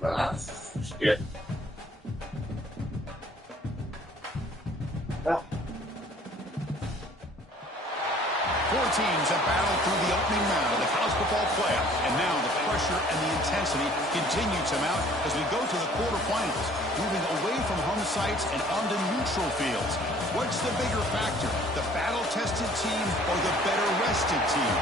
Yeah. Four teams have battled through the opening round of the college football playoff, and now the pressure and the intensity continue to mount as we go to the quarterfinals, moving away from home sites and onto neutral fields. What's the bigger factor, the battle-tested team or the better-rested team?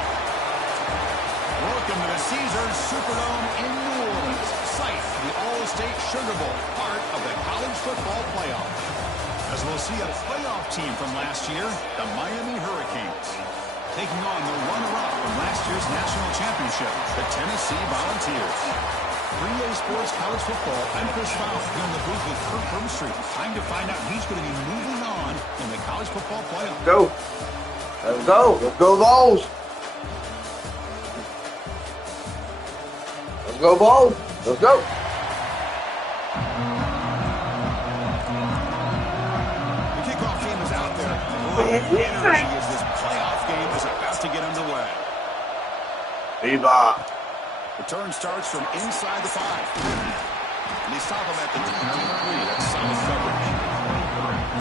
Welcome to the Caesars Superdome in New Orleans, site of the Allstate Sugar Bowl, part of the college football playoff. As we'll see a playoff team from last year, the Miami Hurricanes, taking on the runner-up from last year's national championship, the Tennessee Volunteers. 3A Sports College Football, I'm Chris Fowler here in the booth with Kirk Hermstreet. Time to find out who's going to be moving on in the college football playoff. Go. Let's go. Let's go, Vols. Let's go, Vols. Let's go. The kickoff team is out there. Energy as this playoff game is about to get underway. Viva. Return starts from inside the 5. And they stop him at the 23. That's solid coverage.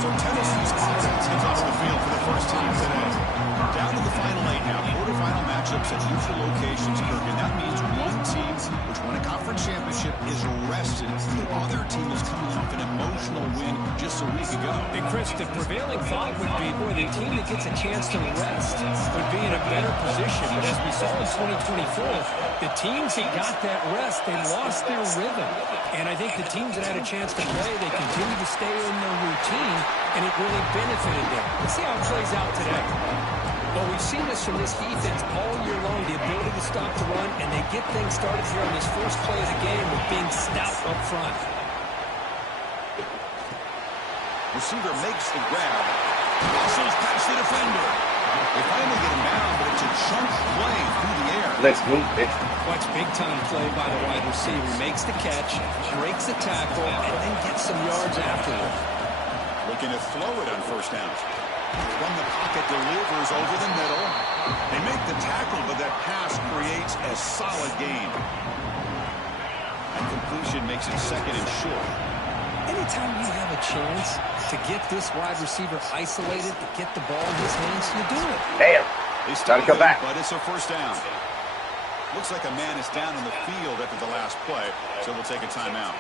So Tennessee's offense is off the field for the first time today. Down to the final 8 now. Quarterfinal matchups at neutral locations, Kirk. And that means one team which won a conference championship is rested. The other team is coming off an emotional win just a week ago. And Chris, the prevailing thought would be, boy, the team that gets a chance to rest would be in a better position. But as we saw in 2024, the teams that got that rest, they lost their rhythm. And I think the teams that had a chance to play, they continue to stay in their routine, and it really benefited them. Let's see how it plays out today. Well, we've seen this from this defense all year long, the ability to stop the run, and they get things started here on this first play of the game with being stout up front. Receiver makes the grab. Muscles past the defender. They finally get him down, but it's a chunk play through the air. Let's move, bitch. Watch big-time play by the wide receiver. Makes the catch, breaks the tackle, and then gets some yards afterward. Looking to throw it on first down. From the pocket, delivers over the middle. They make the tackle, but that pass creates a solid gain. And completion makes it second and short. Anytime you have a chance to get this wide receiver isolated, to get the ball in his hands, you do it. Damn. They Gotta come back. But it's a first down. Looks like a man is down on the field after the last play, so we'll take a timeout.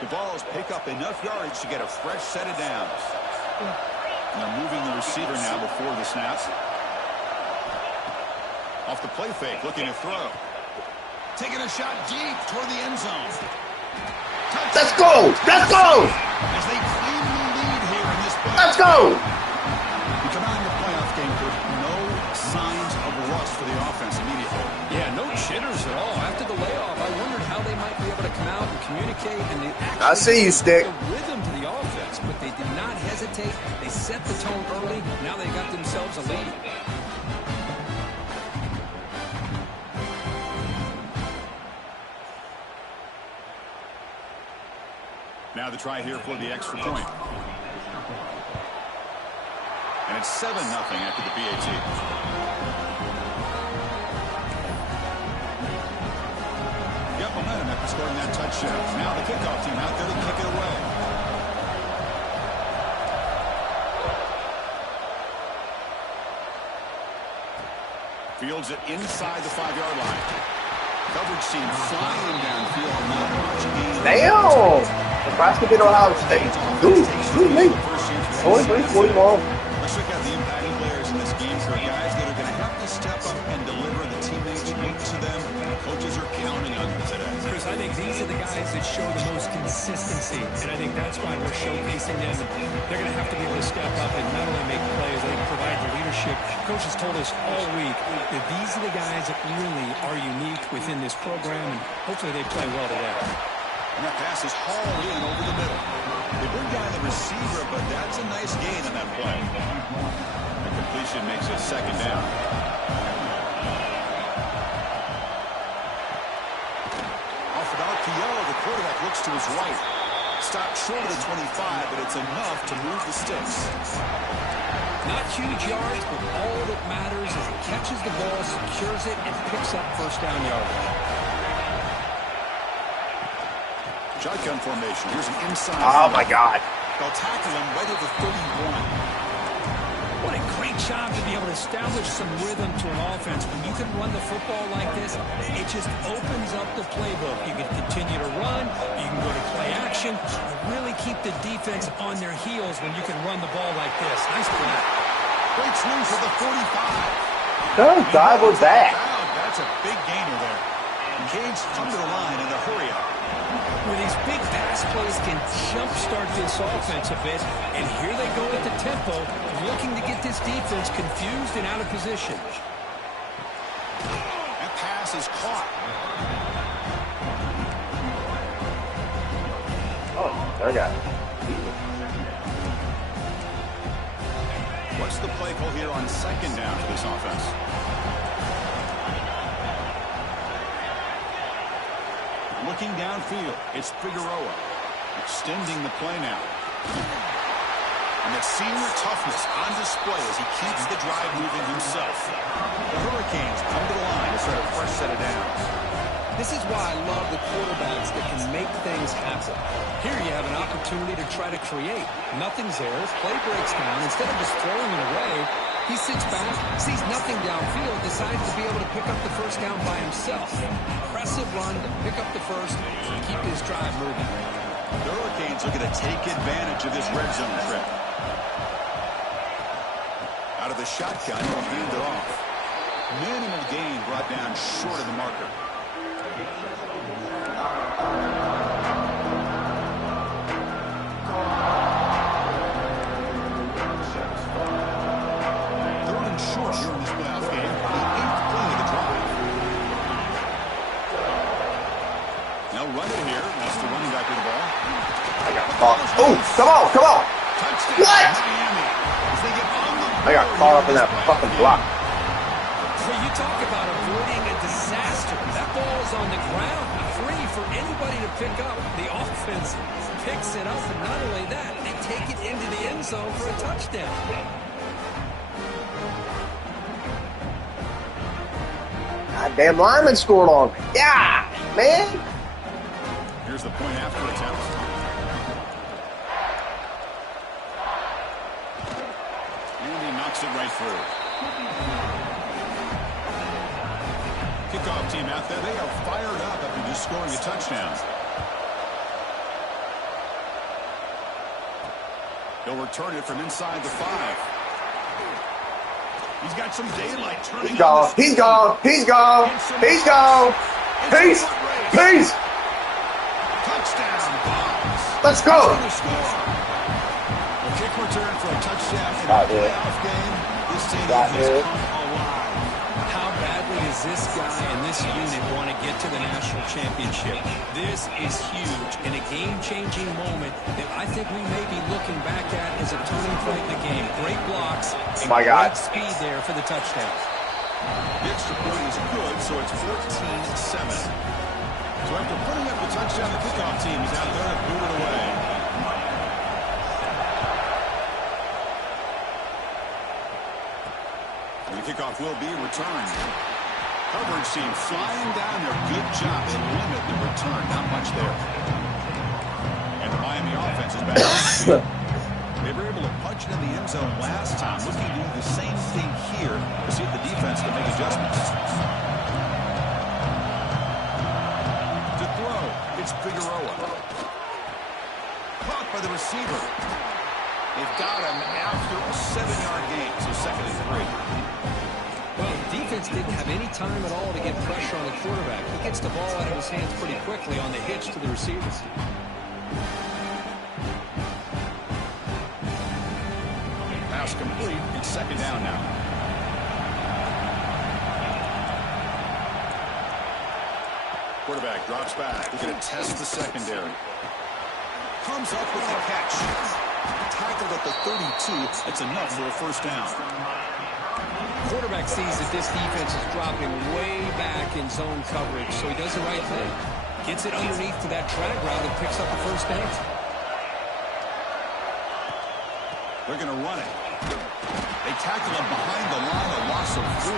The Vols pick up enough yardage to get a fresh set of downs. And they're moving the receiver now before the snap. Off the play fake, looking to throw. Taking a shot deep toward the end zone. Touchdown. Let's go. Let's go. As they claim the lead here in this play. Let's go. We come out in the playoff game with no signs of rust for the offense immediately. Yeah, no jitters at all. After the layoff, I wondered how they might be able to come out and communicate. And they actually I see you, Stick. the rhythm to the offense, but they did not hesitate. They set the tone early. Now they got themselves a lead. Now the try here for the extra point. And it's 7-0 after the PAT. Got momentum after scoring that touchdown. Now the kickoff team out there to kick it away. Fields it inside the 5-yard line. Coverage team flying downfield. Not much gain. Damn. Nebraska beat Ohio State. Ooh, me. 43-41. Let's check out the impacting players in this game for guys that are going to have to step up and deliver. The teammates look to them. Coaches are counting on them today. Chris, I think these are the guys that show the most consistency, and I think that's why we're showcasing them. They're going to have to be able to step up and not only make plays, they can provide the leadership. Coaches told us all week that these are the guys that really are unique within this program, and hopefully they play well today. And that pass is hauled in over the middle. They bring down the receiver, but that's a nice gain on that play. The completion makes it second down. Off of RPO, the quarterback looks to his right. Stopped short of the 25, but it's enough to move the sticks. Not huge yards, but all that matters is he catches the ball, secures it, and picks up first down yardage. Shotgun formation. Here's an inside. Oh, my God. They'll tackle him right at the 31. What a great job to be able to establish some rhythm to an offense. When you can run the football like this, it just opens up the playbook. You can continue to run. You can go to play action. You really keep the defense on their heels when you can run the ball like this. Nice play. Great swing for the 45. Whose dive was that? That's a big gainer there. Cage under the line in a hurry up. Where these big pass plays can jumpstart this offense a bit, and here they go at the tempo, looking to get this defense confused and out of position. That pass is caught. Oh, I got it. What's the play call here on second down for this offense? Looking downfield, it's Figueroa. Extending the play now. And that senior toughness on display as he keeps the drive moving himself. The Hurricanes come to the line to start a fresh set of downs. This is why I love the quarterbacks that can make things happen. Here you have an opportunity to try to create. Nothing's there. Play breaks down. Instead of just throwing it away, he sits back, sees nothing downfield, decides to be able to pick up the first down by himself. Impressive run to pick up the first and keep his drive moving. The Hurricanes are going to take advantage of this red zone trip. Out of the shotgun, he'll hand it off. Minimal gain brought down short of the marker. Third and short here in this playoff game. The 8th play of the drive. Now run it here. That's the running back with the ball. I got caught. Oh, come on, come on. Touchdown, What? Miami. As they get on the I got caught up in that fucking block. So you talk about avoiding a disaster. That ball is on the ground, free for anybody to pick up. The offense picks it up, and not only that, they take it into the end zone for a touchdown. Goddamn lineman scored on me. Yeah, man. Here's the point after attempt. And he knocks it right through. Kickoff team out there, they are fired up after just scoring a touchdown. He'll return it from inside the 5. He's got some daylight turning. He's gone. He's gone. He's gone. He's gone. Peace. Peace. Touchdown. Let's go. A kick return for a touchdown in a Got it. playoff game. This team Got has it. come alive. How badly does this guy and this unit want to get to the national championship? This is huge and a game-changing moment that I think we may be looking back at as a turning point in the game. Great blocks and My God. great speed there for the touchdown. The extra point is good, so it's 14-7. So after putting up the touchdown, the kickoff team is out there to boot it away. And the kickoff will be returned. Coverage team flying down there. Good job. They limit the return. Not much there. And the Miami offense is back. They were able to punch it in the end zone last time. Looking to do the same thing here to see if the defense can make adjustments. To throw, it's Figueroa. Caught by the receiver. They've got him after a 7-yard gain, so 2nd and 3. Well, the defense didn't have any time at all to get pressure on the quarterback. He gets the ball out of his hands pretty quickly on the hitch to the receivers. Pass complete. It's 2nd down now. Quarterback drops back. They're going to test the secondary. Comes up with the catch. Tackled at the 32. It's enough for a first down. Quarterback sees that this defense is dropping way back in zone coverage, so he does the right thing. Gets it underneath to that drag route and picks up the first down. They're going to run it. They tackle him behind the line, a loss of 4.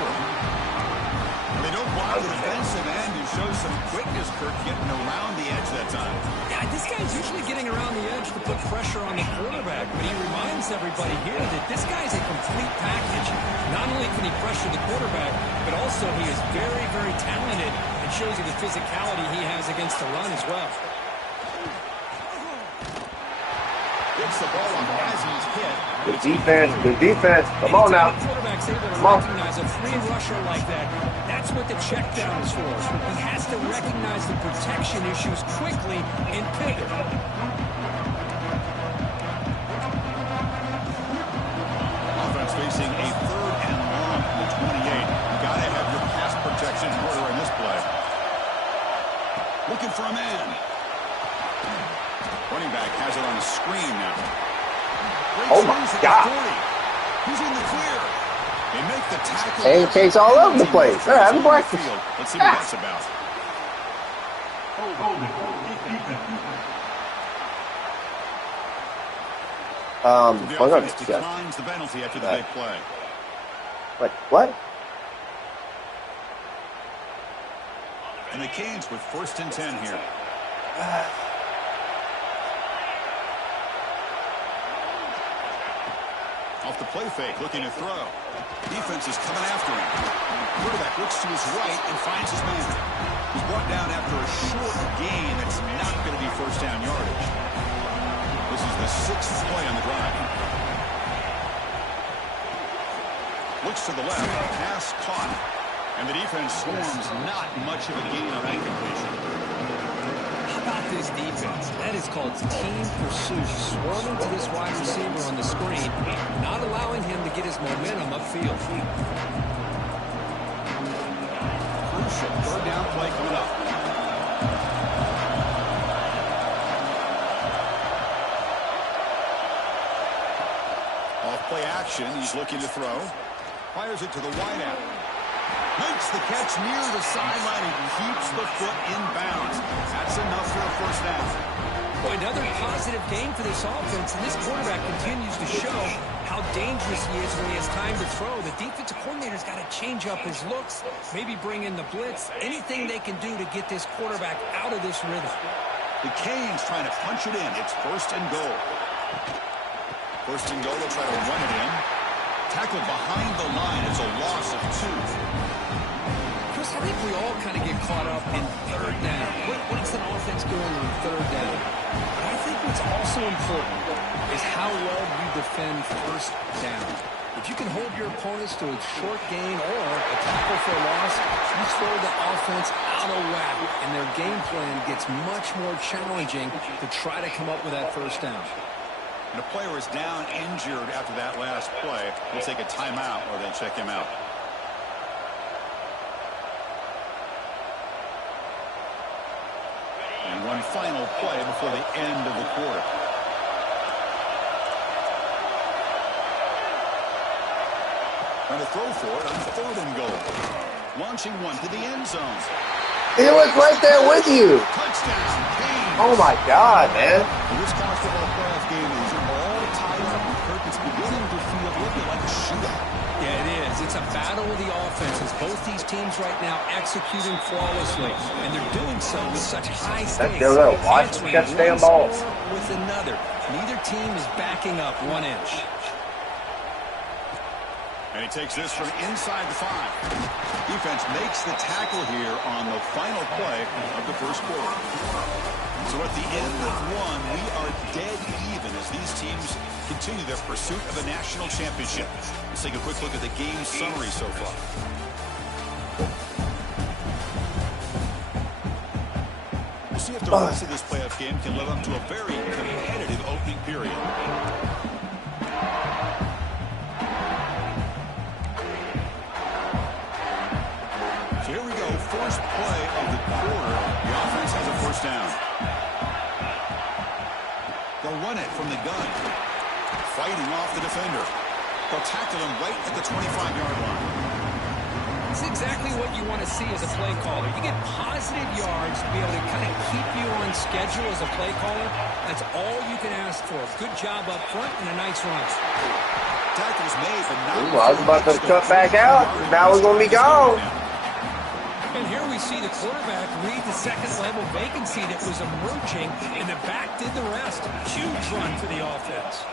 They don't block the defensive end and show some quickness, Kirk, getting around the edge that time. Yeah, this guy's usually getting around the edge to put pressure on the quarterback, but he reminds everybody here that this guy's a complete package. Not only can he pressure the quarterback, but also he is very, very talented and shows you the physicality he has against the run as well. Gets the ball up as he's hit. Good defense. Good defense. Come on now. Quarterback's able to Come on. recognize a free rusher like that. That's what the check down is for. He has to recognize the protection issues quickly and pivot. Offense facing a 3rd and long from the 28. You got to have your pass protection in order in this play. Looking for a man. Running back has it on the screen now. Oh my God. He's in the clear. They make the tackle. Pancakes all over the place. They're having breakfast. Let's see what that's about. The offense declines the penalty after the big play. Like, what? And the Canes with 1st and 10 here. Off the play fake, looking to throw. Defense is coming after him. Quarterback looks to his right and finds his man. He's brought down after a short gain that's not going to be 1st down yardage. This is the 6th play on the drive. Looks to the left, pass caught. And the defense swarms, not much of a gain on that completion. How about this defense? That is called team pursuit. Swarming to this wide receiver on the screen, not allowing him to get his momentum upfield. Crucial 3rd down play coming up. Off play action, he's looking to throw. Fires it to the wideout. Makes the catch near the sideline and keeps the foot in bounds. That's enough for a 1st down. Boy, another positive game for this offense, and this quarterback continues to show how dangerous he is when he has time to throw. The defensive coordinator's got to change up his looks, maybe bring in the blitz, anything they can do to get this quarterback out of this rhythm. The Canes trying to punch it in. It's 1st and goal. 1st and goal, they'll try to run it in. Tackle behind the line. It's a loss of 2. Chris, I think we all kind of get caught up in 3rd down. What's an offense doing on 3rd down? But I think what's also important is how well you defend 1st down. If you can hold your opponents to a short gain or a tackle for a loss, you throw the offense out of whack, and their game plan gets much more challenging to try to come up with that 1st down. And a player is down injured after that last play. We'll take a timeout or they'll check him out. And one final play before the end of the quarter. Trying to throw for it on 3rd and goal. Launching one to the end zone. He was right there with you. Touchdown, Canes. Oh my God, man. This college football playoff game is all tied up. Kirk, it's beginning to feel a little bit like a shootout. Yeah, it is. It's a battle of the offenses. Both these teams right now executing flawlessly, and they're doing so with such high stakes. That's good. Watch the touchdown ball. With another. Neither team is backing up 1 inch. And he takes this from inside the 5. Defense makes the tackle here on the final play of the 1st quarter. So at the end of 1, we are dead even as these teams continue their pursuit of a national championship. Let's take a quick look at the game summary so far. We'll see if the rest of this playoff game can live up to a very competitive opening period. Here we go, first play of the quarter. The offense has a 1st down. They'll run it from the gun. Fighting off the defender. They'll tackle him right at the 25-yard line. It's exactly what you want to see as a play caller. You get positive yards to be able to kind of keep you on schedule as a play caller. That's all you can ask for. Good job up front and a nice run. Tackle's made, but not. Ooh, I was about to cut back out. Now we're going to be gone. And here we see the quarterback read the second-level vacancy that was emerging, and the back did the rest. Huge run for the offense.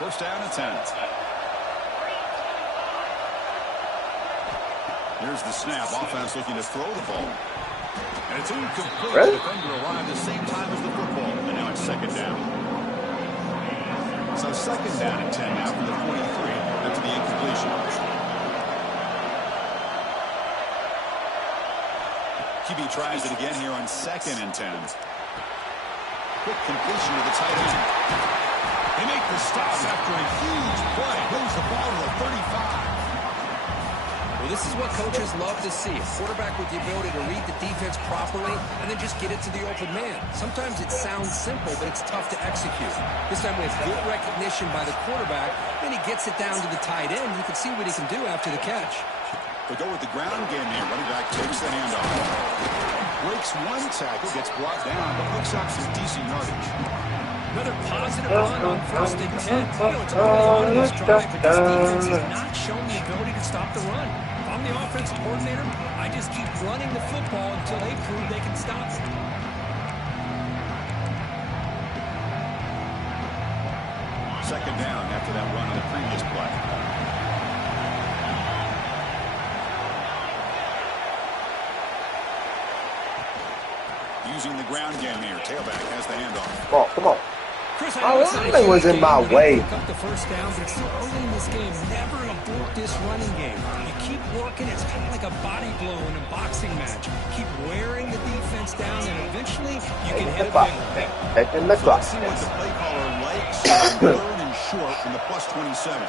First down and 10. Here's the snap. Offense looking to throw the ball. And it's incomplete. Really? The defender arrived the same time as the football. And now it's second down. So second down and 10 now from the 43 after the incompletion. QB tries it again here on second and 10. Quick completion to the tight end. They make the stop after a huge play. Moves the ball to the 35. Well, this is what coaches love to see. A quarterback with the ability to read the defense properly and then just get it to the open man. Sometimes it sounds simple, but it's tough to execute. This time we have good recognition by the quarterback. Then he gets it down to the tight end. You can see what he can do after the catch. They go with the ground game here. Running back takes the handoff. Breaks one tackle, gets brought down, but picks up some decent yardage. Another positive run on first and 10. You know, it's early on in this drive, but this defense has not shown the ability to stop the run. If I'm the offensive coordinator, I just keep running the football until they prove they can stop it. Second down after that run on the previous play. Using the ground game here. Tailback has the handoff. Come on, come on. Chris, My line was in my way. Pick up the first down, but it's still early in this game. Never abort this running game. You keep working. It's kind of like a body blow in a boxing match. Keep wearing the defense down, and eventually you can hit a big one. Taking the clock. Let's see what the play caller likes. Third and short from the plus 27.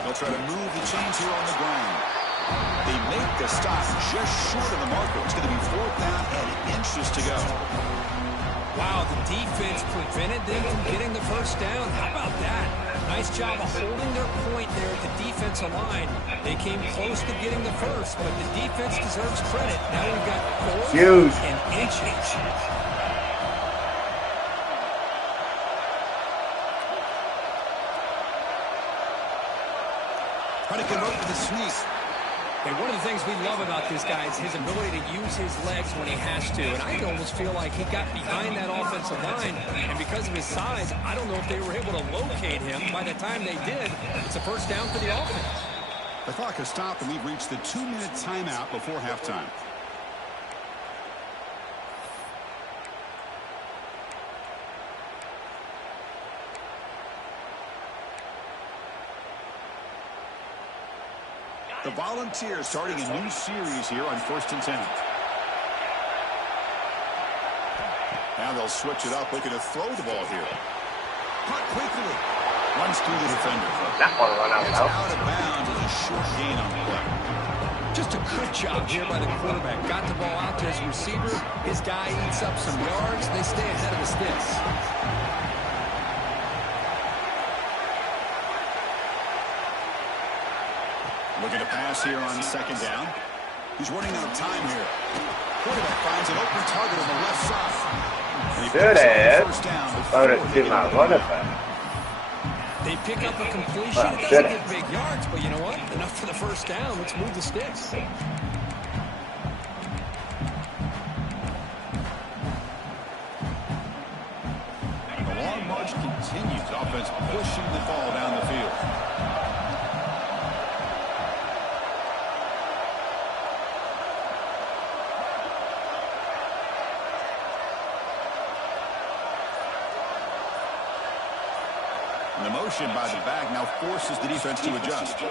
They'll try to move the chains here on the ground. They make the stop just short of the marker. It's going to be fourth down and inches to go. Wow, the defense prevented them from getting the first down. How about that? Nice job of holding their point there at the defensive line. They came close to getting the first, but the defense deserves credit. Now we've got fourth and inches. Trying to convert to the sneak. And one of the things we love about this guy is his ability to use his legs when he has to. And I almost feel like he got behind that offensive line. And because of his size, I don't know if they were able to locate him. By the time they did, it's a first down for the offense. The clock has stopped, and we've reached the 2-minute timeout before halftime. The Volunteers starting a new series here on 1st and 10. Now they'll switch it up, looking to throw the ball here. Caught quickly. Runs through the defender. That one run out It's out of bounds as a short gain on the play. Just a good job here by the quarterback. Got the ball out to his receiver. His guy eats up some yards. They stay ahead of the sticks. Looking to pass here on second down. He's running out of time here. Quarterback finds an open target on the left side. And he picks up the first down before They pick up a completion. It doesn't get big yards, but you know what? Enough for the first down. Let's move the sticks. The long march continues. Offense pushing the ball down the field. And the motion by the back now forces the defense to adjust. He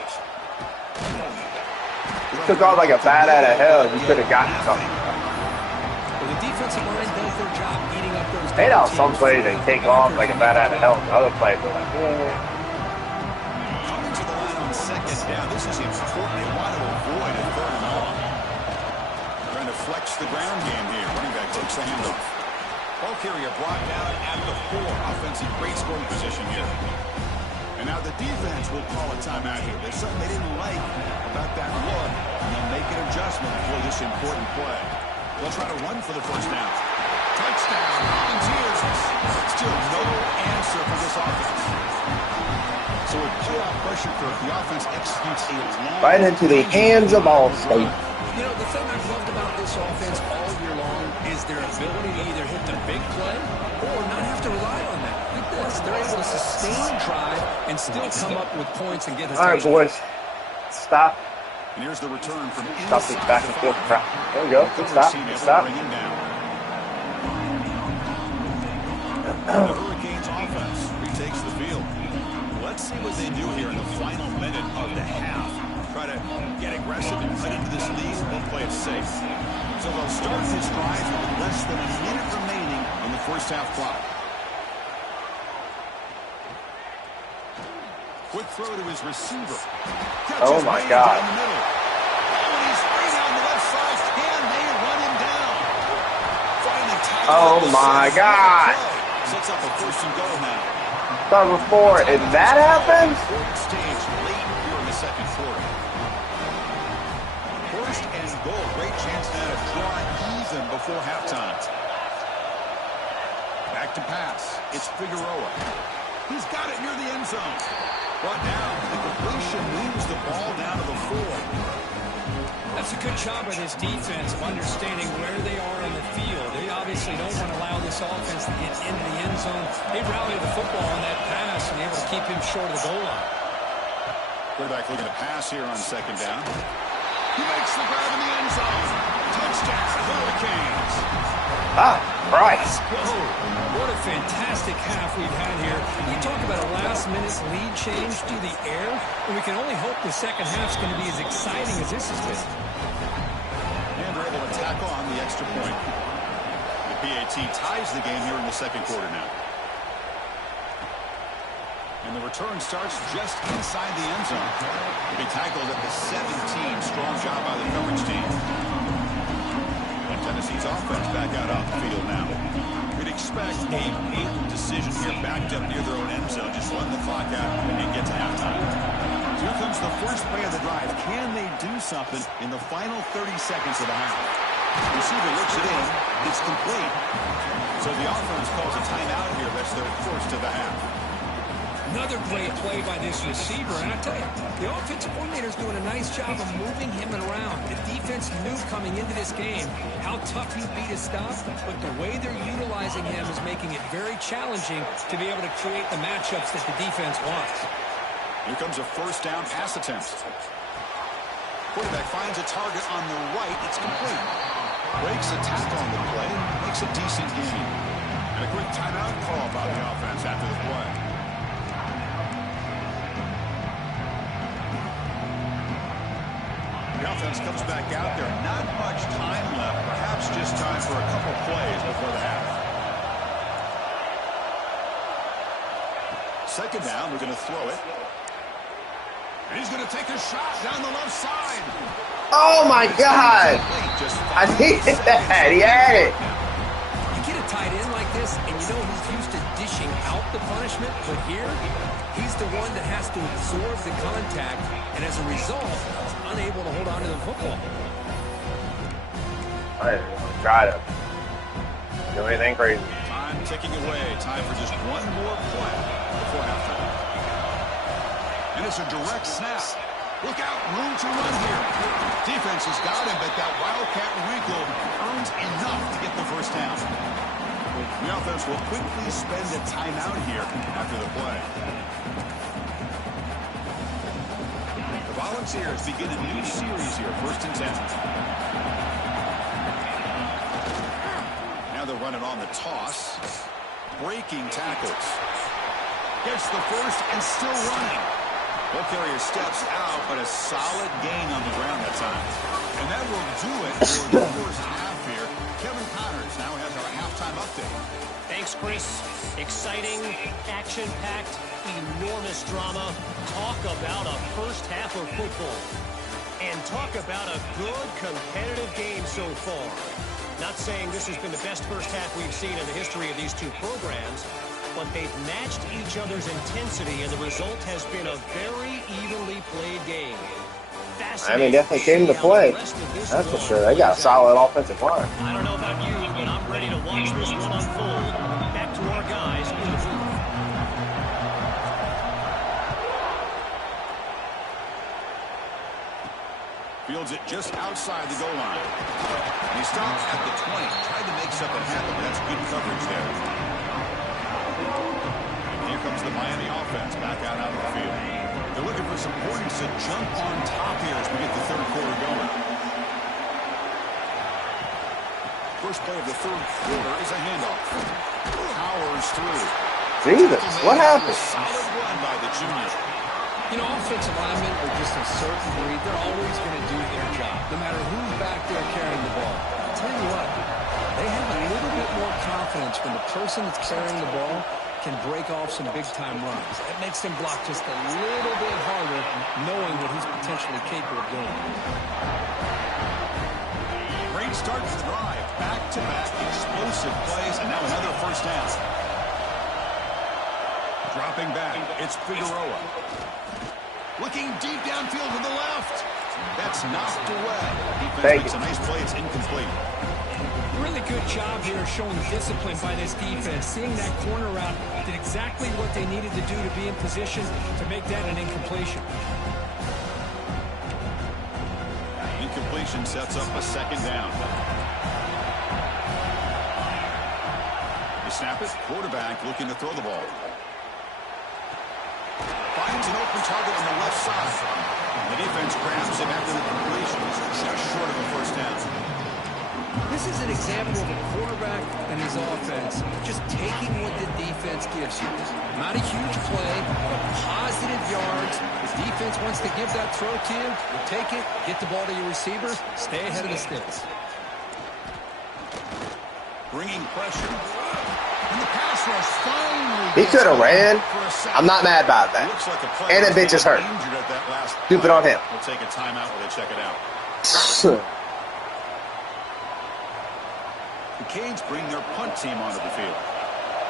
took off like a bat out of hell. He could have gotten something. Well, the defensive line does their job eating up those. They know some plays they take off like a bat out of hell. And other plays are like, Coming to the line on second down. This is important. They want to avoid a third and long. Trying to flex the ground game here. Running back takes the handoff. Ball carrier brought down at the 4. Offensive great scoring position here. And now the defense will call a timeout here. There's something they didn't like about that look, and they'll make an adjustment for this important play. They'll try to run for the first down. Touchdown, Volunteers. Still no answer for this offense. So with playoff pressure for the offense executes a long... Right into the hands of Allstate. You know, the thing I've loved about this offense all year long is their ability to either hit the big play or not have to rely on that. Like this, they're able to sustain drive and still come up with points and get a touchdown. All right, boys. Stop. And here's the return from Stop this back and forth crap. There we go. Stop. Stop. The Hurricanes offense retakes the field. Let's see what they do here in the final minute of the half. Try to get aggressive and cut into this lead. They'll play it safe. So they'll start this drive with less than a minute remaining on the first half clock. Quick throw to his receiver. Oh my God. Down the middle. Oh, and he's free down the left side. Can they run him down? Finally tackled. Oh my God. Sets up a first and goal now. Thought before, if that happens, Stage late here in the second quarter. First and goal. Great chance now to draw even before halftime. Back to pass. It's Figueroa. He's got it near the end zone. Brought down. The completion moves the ball down to the 4. That's a good job by this defense of understanding where they are on the field. They obviously don't want to allow this offense to get into the end zone. They rallied the football on that pass and able to keep him short of the goal line. Quarterback looking to pass here on second down. He makes the grab in the end zone. Touchdown, Hurricanes. Bryce. Whoa, what a fantastic half we've had here. You talk about a last-minute lead change through the air, and we can only hope the second half's going to be as exciting as this has been. And they're able to tack on the extra point. The PAT ties the game here in the second quarter now. And the return starts just inside the end zone. He tackled at the 17. Strong job by the coverage team. And Tennessee's offense back out on the field now. We'd expect a big decision here, backed up near their own end zone. Just run the clock out and get to halftime. Here comes the first play of the drive. Can they do something in the final 30 seconds of the half? The receiver looks it in. It's complete. So the offense calls a timeout here. That's their first of the half. Another great play by this receiver, and I tell you, the offensive coordinator's doing a nice job of moving him around. The defense knew coming into this game how tough he'd be to stop, but the way they're utilizing him is making it very challenging to be able to create the matchups that the defense wants. Here comes a first down pass attempt. Quarterback finds a target on the right. It's complete. Breaks a tackle on the play. Makes a decent gain. And a quick timeout call by the offense after the play. The offense comes back out there. Not much time left. Perhaps just time for a couple plays before the half. Second down, we're going to throw it. And he's going to take a shot down the left side. Oh my God! I needed that. He had it. You get a tight end like this, and you know he's used to dishing out the punishment, but here, he's the one that has to absorb the contact, and as a result, he's unable to hold on to the football. I didn't try to do anything crazy. Time ticking away. Time for just one more play before halftime. And it's a direct snap. Look out, room to run here. Defense has got him, but that wildcat wrinkle earns enough to get the first down. The offense will quickly spend a timeout here after the play. The Volunteers begin a new series here, 1st and 10. Now they're running on the toss. Breaking tackles. Gets the first and still running. Ball carrier steps out, but a solid gain on the ground that time. And that will do it for the first half here. Kevin Connors now has our halftime update. Thanks, Chris. Exciting, action-packed, enormous drama. Talk about a first half of football. And talk about a good, competitive game so far. Not saying this has been the best first half we've seen in the history of these two programs, but they've matched each other's intensity, and the result has been a very evenly played game. I mean, definitely came to play. That's for sure. They got a solid offensive line. I don't know about you, but I'm ready to watch this one unfold. Back to our guys in the booth. Fields it just outside the goal line. And he stops at the 20. Tried to make something happen. That's good coverage there. And here comes the Miami offense back out of the field. They're looking for some points to jump on top here as we get the third quarter going. First play of the third quarter is a handoff. Powers through. Jesus, what happened? Solid run by the junior. You know, offensive linemen are just a certain breed. They're always going to do their job, no matter who's back there carrying the ball. I'll tell you what, they have a little bit more confidence when the person that's carrying the ball can break off some big-time runs. It makes them block just a little bit harder, knowing what he's potentially capable of doing. Great start to the drive. Back-to-back explosive plays, and now another first down. Dropping back, it's Figueroa. Looking deep downfield to the left. That's knocked away. Defense makes a nice play. It's incomplete. Really good job here showing discipline by this defense. Seeing that corner route did exactly what they needed to do to be in position to make that an incompletion. Incompletion sets up a second down. They snap it. Quarterback looking to throw the ball. Finds an open target on the left side. The defense grabs him after the completion. He's just short of a first down. This is an example of a quarterback and his offense just taking what the defense gives you. Not a huge play, but positive yards. The defense wants to give that throw to you. You take it, get the ball to your receiver, stay ahead of the sticks. Bringing pressure. And the pass rush finally. He could have ran. I'm not mad about that. Like and the bitch is hurt. Stupid on him. We'll take a timeout while they check it out. The Canes bring their punt team onto the field.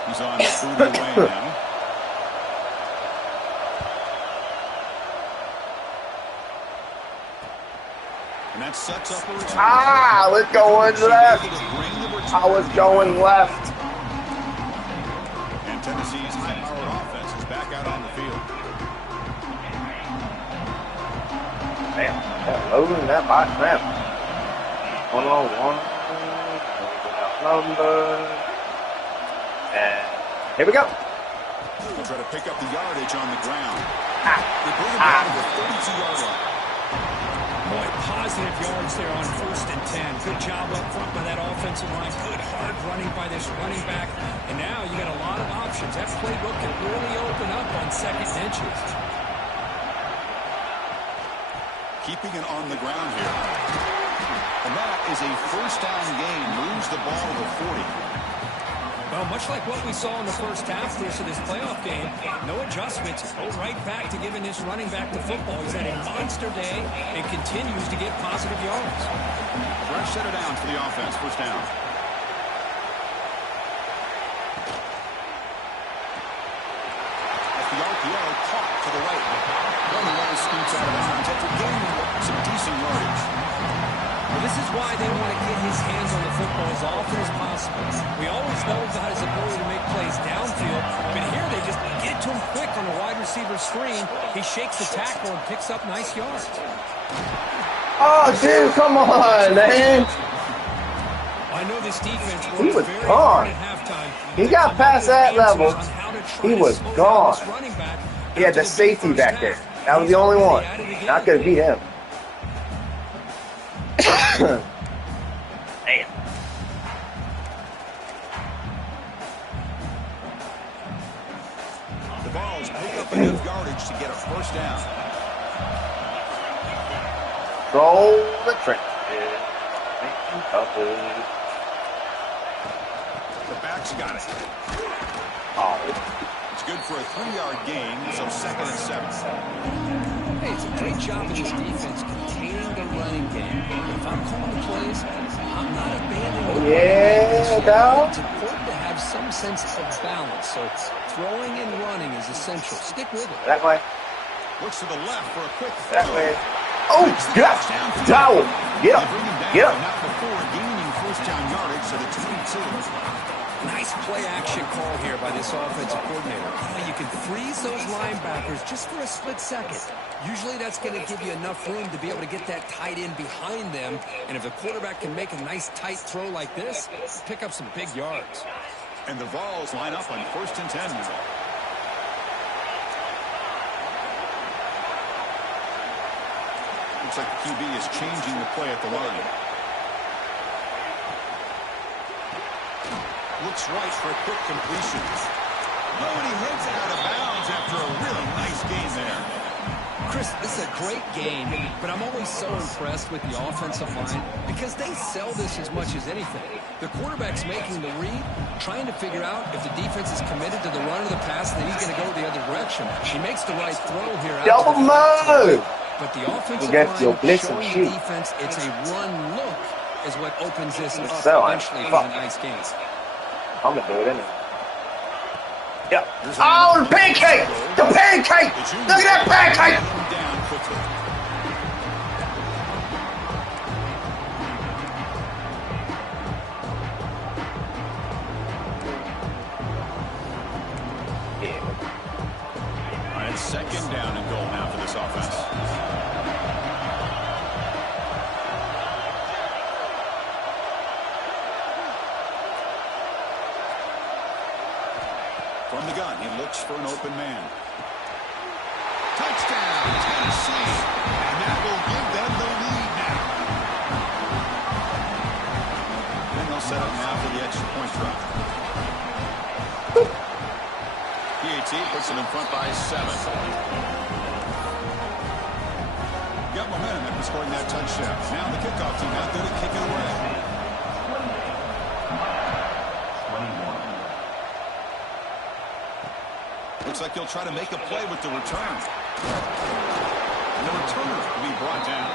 He's on the boot away now. And that sets up a return. Ah, let's go left. I was going left. And Tennessee's high-powered offense is back out on the field. Damn, loading that box snap. 1-on-1. Number. And here we go. They'll try to pick up the yardage on the ground. They bring it down to the 32-yard line. Boy, positive yards there on 1st and 10. Good job up front by that offensive line. Good hard running by this running back. And now you got a lot of options. That playbook can really open up on second inches. Keeping it on the ground here. And that is a first down gain. Moves the ball to the 40. Well, much like what we saw in the first half of this playoff game, no adjustments. Go right back to giving this running back the football. He's had a monster day and continues to get positive yards. Fresh set of downs for the offense. First down. As the RPO caught to the right. One scoots out of bounds after gaining some decent yardage. Well, this is why they want to get his hands on the football as often as possible. We always know about his ability to make plays downfield, but here they just get to him quick on the wide receiver screen. He shakes the tackle and picks up nice yards. Oh, dude, come on, man. I know this defense He was very gone. hard at halftime. He got past that level. He was gone. He had the safety back there. That was the only one. Not going to beat him. Damn. The Vols pick up enough yardage to get a first down. Roll the trenches. The back's got it. Oh. It's good for a 3-yard gain, so 2nd and 7. Hey, it's a great job of this defense containing the running game. If I'm calling the plays, I'm not abandoning the Yeah, dog. It's important to have some sense of balance. So throwing and running is essential. Stick with it. That way. Looks to the left for a quick throw. That way. Oh, get up. Down. Get up. Get up. Not before gaining first down yardage to the 22. Nice play action call here by this offensive coordinator. You can freeze those linebackers just for a split second. Usually that's going to give you enough room to be able to get that tight end behind them. And if the quarterback can make a nice tight throw like this, pick up some big yards. And the Vols line up on 1st and 10 now. Looks like the QB is changing the play at the line. Looks right for a quick completion. Oh, and he heads out of bounds after a really nice game there. Chris, this is a great game, but I'm always so impressed with the offensive line because they sell this as much as anything. The quarterback's making the read, trying to figure out if the defense is committed to the run or the pass, then he's going to go the other direction. He makes the right throw here. Double mode. But the offensive line showing the defense it's a run look is what opens this up eventually for a nice game. I'm going to do it anyway. Yeah. Oh, the pancake! The pancake! Look at that pancake! Yeah. All right, 2nd down and goal now for this offense. From the gun, he looks for an open man. Touchdown, Tennessee. And that will give them the lead now. Then they'll set up now for the extra point drop. PAT puts it in front by 7. Got momentum after scoring that touchdown. Now the kickoff team out there to kick it away. Looks like he'll try to make a play with the return. And the returner will be brought down.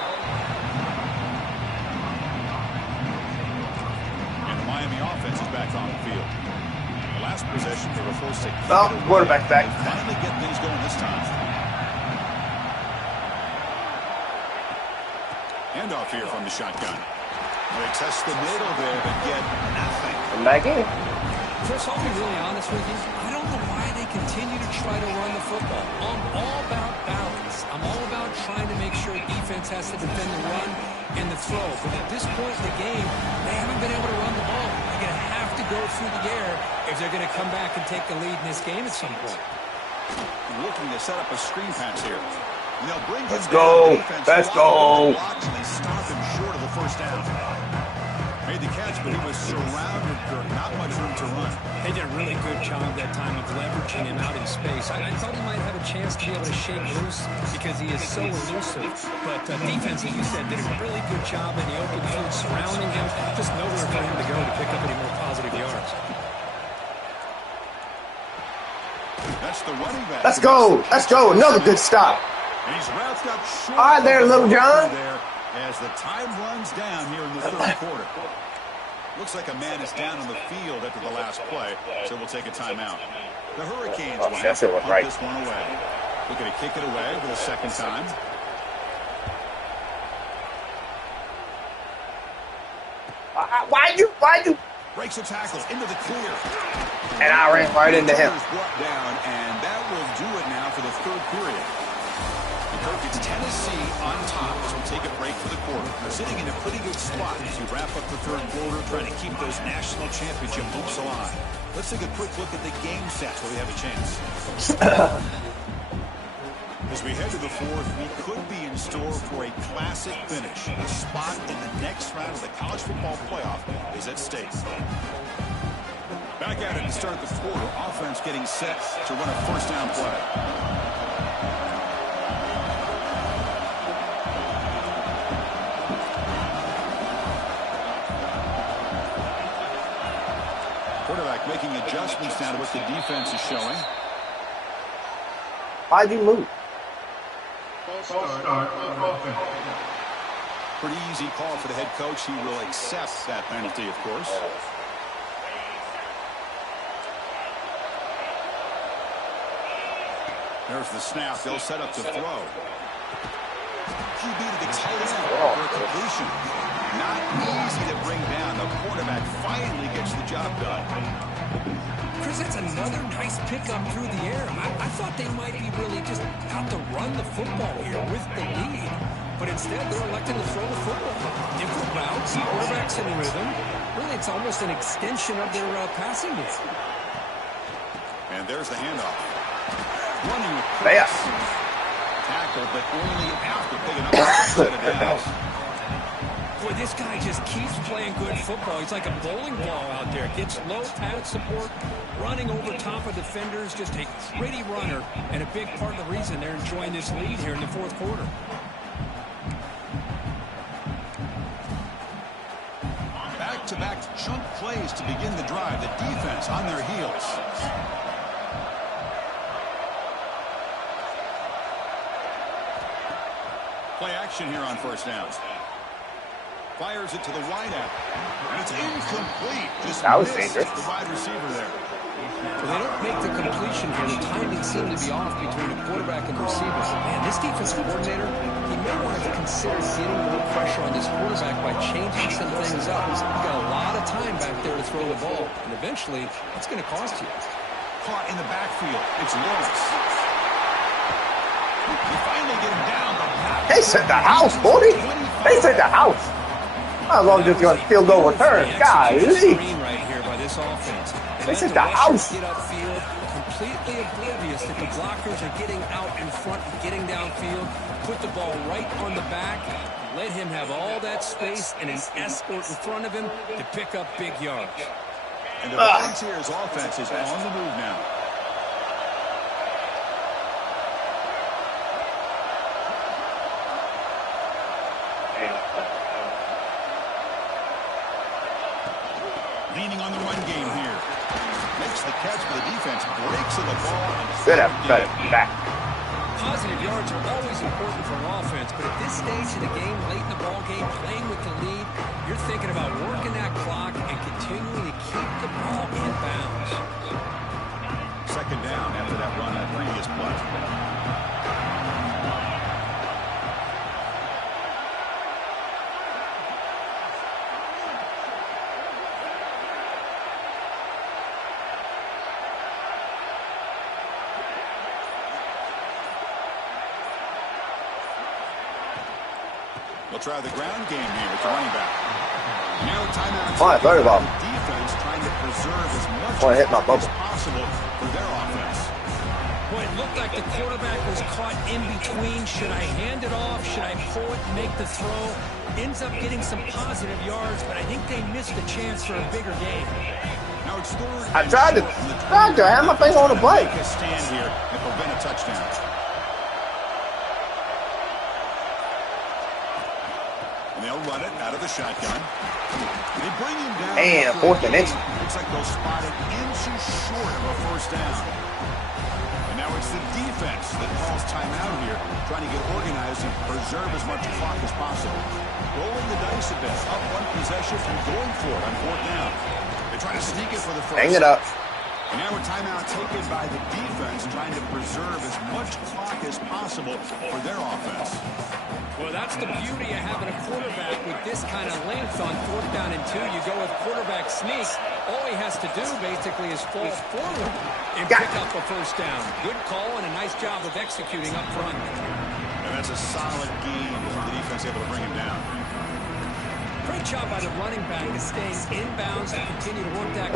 And the Miami offense is back on the field. The last possession they were forced to kick it away. Quarterback back. They finally get things going this time. Handoff here from the shotgun. They test the middle there, but get nothing. I'm back in. Chris, I'll be really honest with you. I don't know why they continue to try to run the football. I'm all about balance. I'm all about trying to make sure defense has to defend the run and the throw. But at this point in the game, they haven't been able to run the ball. They're going to have to go through the air if they're going to come back and take the lead in this game at some point. Looking to set up a screen pass here. Let's go. Let's go. They stop him short of the first down. Made the catch, but he was surrounded for not much room to run. They did a really good job that time of leveraging him out in space. I thought he might have a chance to be able to shake loose because he is so elusive. But defense, as you said, did a really good job in the open field surrounding him. Just nowhere for him to go to pick up any more positive yards. That's the running back. Let's go. Let's go. Another good stop. And he's wrapped up short. All right there, Little John. There as the time runs down here in the 3rd quarter. Looks like a man is down on the field after the last play, so we'll take a timeout. The Hurricanes will have to punt this one away. We're going to kick it away for the 2nd time. Why'd you? Breaks a tackle into the clear. And I ran right into him. Brought down, and that will do it now for the 3rd period. It's Tennessee on top as we take a break for the quarter. They're sitting in a pretty good spot as we wrap up the 3rd quarter, trying to keep those national championship hopes alive. Let's take a quick look at the game stats where we have a chance. As we head to the 4th, we could be in store for a classic finish. A spot in the next round of the college football playoff is at stake. Back at it to start the quarter. Offense getting set to run a 1st down play. Quarterback making adjustments now to what the defense is showing. Why'd you move? Pretty easy call for the head coach. He will accept that penalty, of course. There's the snap. They'll set up to throw. QB to the tight end for a completion. Not easy to bring down. The quarterback finally gets the job done. Chris, that's another nice pickup through the air. I thought they might be really just out to run the football here with the lead. But instead, they're electing to throw the football. Different routes, quarterbacks in rhythm. Really, it's almost an extension of their passing game. And there's the handoff. Running with Chris. Tackle, but only after picking up the set of downs. Boy, this guy just keeps playing good football. He's like a bowling ball out there. Gets low pad support, running over top of defenders. Just a gritty runner, and a big part of the reason they're enjoying this lead here in the fourth quarter. Back-to-back chunk plays to begin the drive. The defense on their heels. Play action here on first down. Fires it to the wideout. And it's incomplete. Just that was dangerous. The wide receiver there. Well, they don't make the completion here. The timing seemed to be off between the quarterback and the receivers. Man, this defensive coordinator, he may want to consider getting more pressure on this quarterback by changing some things up. He's got a lot of time back there to throw the ball. And eventually, it's going to cost you. Caught in the backfield. It's Lawrence. You finally get him down. They said the house, boy. They said the house. Might as well just go field goal return. God, Right here by this offense. This is the house. Get upfield, completely oblivious that the blockers are getting out in front and getting downfield. Put the ball right on the back. Let him have all that space and an escort in front of him to pick up big yards. And the Volunteers offense is on the move now. Leaning on the run game here. Makes the catch, but the defense breaks in the ball. Good back. Positive yards are always important for an offense, but at this stage of the game, late in the ball game, playing with the lead, you're thinking about working that clock and continuing to keep the ball in bounds. Second down after that run that previous play. They'll try the ground game here with the running back. Now timeout. Oh, I thought about it. Defense trying to preserve as much Hit my bubble. as possible for their offense. Boy, it looked like the quarterback was caught in between. Should I hand it off? Should I pull it and make the throw? Ends up getting some positive yards, but I think they missed a chance for a bigger game. Now it's third. I tried to have my face on the plate. Make a stand here and prevent a touchdown. They'll run it out of the shotgun. They bring him down. And fourth and inch. Looks like they'll spot it inches short of a first down. And now it's the defense that calls timeout here, trying to get organized and preserve as much clock as possible. Rolling the dice a bit, up one possession and going for it on fourth down. They try to sneak it for the first. Hang it up. And now a timeout taken by the defense, trying to preserve as much clock as possible for their offense. Well, that's the beauty of having a quarterback with this kind of length on fourth down and 2. You go with quarterback sneak. All he has to do basically is fall forward and pick up a first down. Good call and a nice job of executing up front. And that's a solid game for the defense able to bring him down. Great job by the running back to stay inbounds and continue to work that.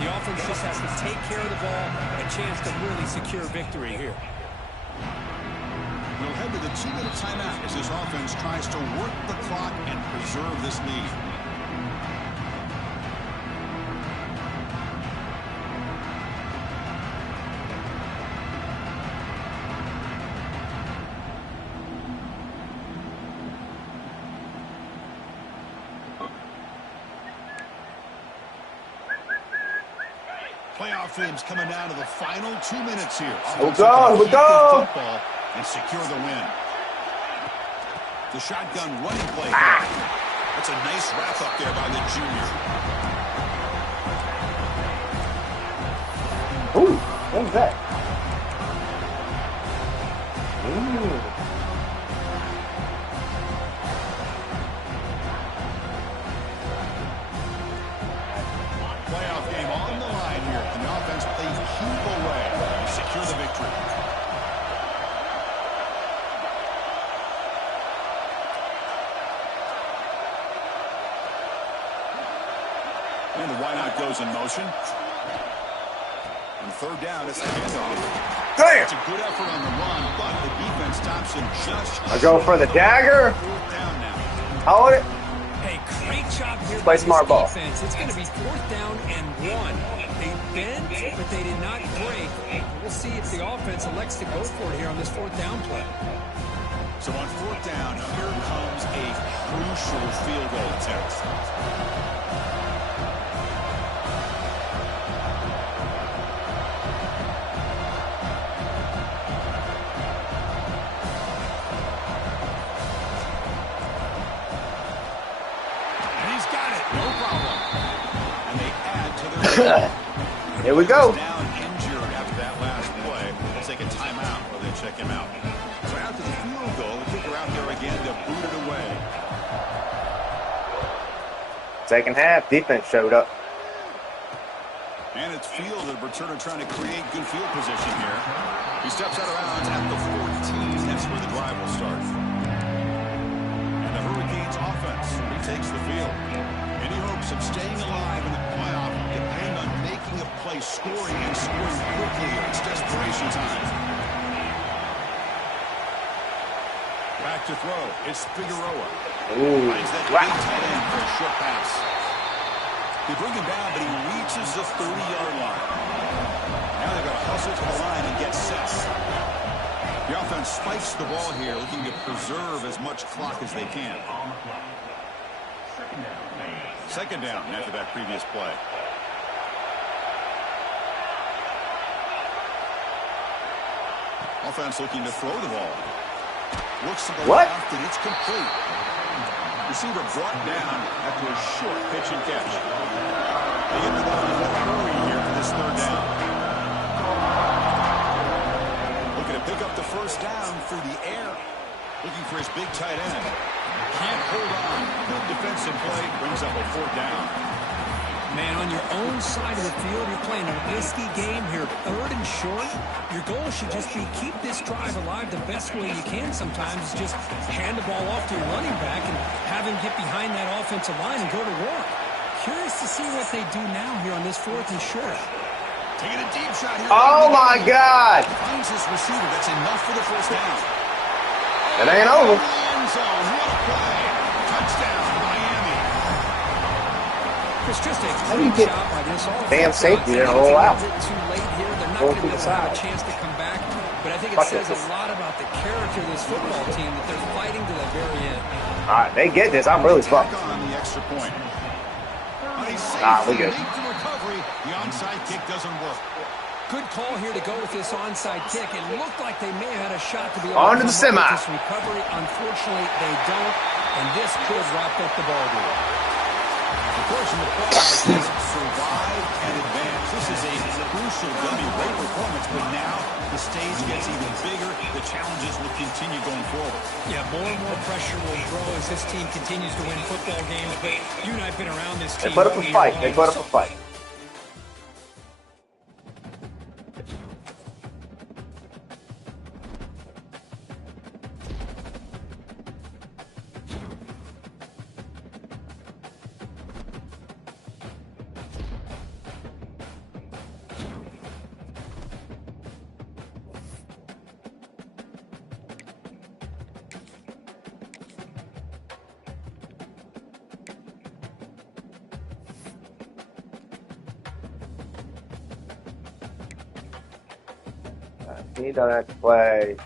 The offense just has to take care of the ball, a chance to really secure victory here. We'll head to the 2-minute timeout as this offense tries to work the clock and preserve this lead. Playoff games coming down to the final 2 minutes here. Here we go, here we go. And secure the win. The shotgun running play. That's a nice wrap up there by the junior. Ooh, what was that? Ooh. Playoff game on the line here. And the offense plays keep away to secure the victory. And the wideout goes in motion. And third down, it's a handoff. Damn! It's a good effort on the run, but the defense stops him just. I go for the dagger. Fourth down now. Hold it. Hey, great job here Play by smart this ball. defense. It's going to be 4th down and 1. They bent, but they did not break. We'll see if the offense elects to go for it here on this 4th down play. So on 4th down, here comes a crucial field goal attempt. Here we go. Down injured after that last play. They'll take a timeout or they check him out. So after the field goal, the kicker out there again to boot it away. Second half, defense showed up. And it's Field, the returner, trying to create good field position here. He steps out of bounds at the 14. That's where the drive will start. And the Hurricanes offense retakes the field. Any hopes of staying alive in the playoff depend on making a play, scoring and scoring quickly. It's desperation time. Back to throw. It's Figueroa. Ooh, Finds that big tight end for a short pass. They bring him down, but he reaches the 30-yard line. Now they've got to hustle to the line and get set. The offense spikes the ball here, looking to preserve as much clock as they can. Second down after that previous play. Offense looking to throw the ball. Looks to the left, and it's complete. Receiver brought down after a short pitch and catch. They get the ball in a hurry here for this third down. Looking to pick up the first down through the air. Looking for his big tight end. Can't hold on. Good defensive play. Brings up a fourth down. Man, on your own side of the field, you're playing a risky game here, 3rd and short. Your goal should just be keep this drive alive the best way you can sometimes. Is just hand the ball off to your running back and have him get behind that offensive line and go to work. Curious to see what they do now here on this 4th and short. Taking a deep shot here. Oh, my God. Finds his receiver. That's enough for the first down. It ain't over. End zone. What a play. Touchdown, Miami. It's just a How do you great get job by this offense. damn safety there I and roll out? think it's a little bit too late here. They're not Roll going to the to have a side. chance to come back. But I think it Fuck says this. a lot about the character of this football team that they're fighting to the very end. All right, they get this. I'm really fucked. On the extra point. We good. The recovery. The onside kick doesn't work. Good call here to go with this onside kick. It looked like they may have had a shot to be On able to the come up semi. with this recovery. Unfortunately, they don't, and this could wrap up the ball game. The portion of the play is survive and advance. This is a crucial great performance, but now the stage gets even bigger. The challenges will continue going forward. Yeah, more and more pressure will grow as this team continues to win football games. But you and I have been around this team. They put up a all year fight. long. They put up a fight. He don't have to play